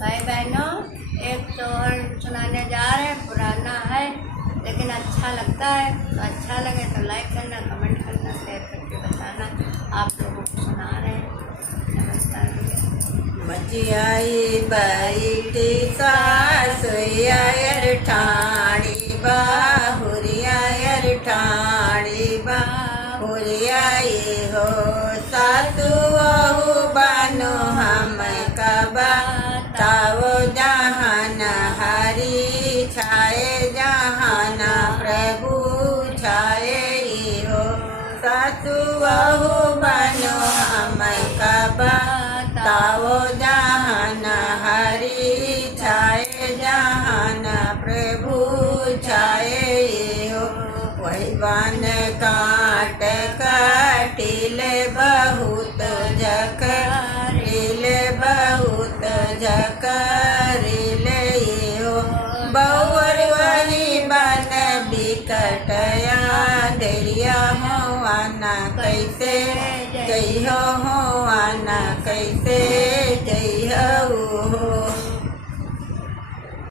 भाई बहनों, एक तोहर सुनाने जा रहे हैं। पुराना है लेकिन अच्छा लगता है, तो अच्छा लगे तो लाइक करना, कमेंट करना, शेयर करके बताना। आप लोगों को सुना रहे हैं। नमस्कार भैया। मचियाई बैठी सासुया ठाणी बाहुरिया ठाणी बाहुरियाई हो सासु आहु बानो हम कबा तावो जहान हरि छाए जहान प्रभु छाए हो सासु आहु बानो हम कबा तावो जहान हरि छाए जहान प्रभु छाए हो वही बन काट काटिल बहुत झकरिल बहुत झकरिल हो बउर वही बन बिकटया दरिया हो आना कैसे जइहो हो आना कैसे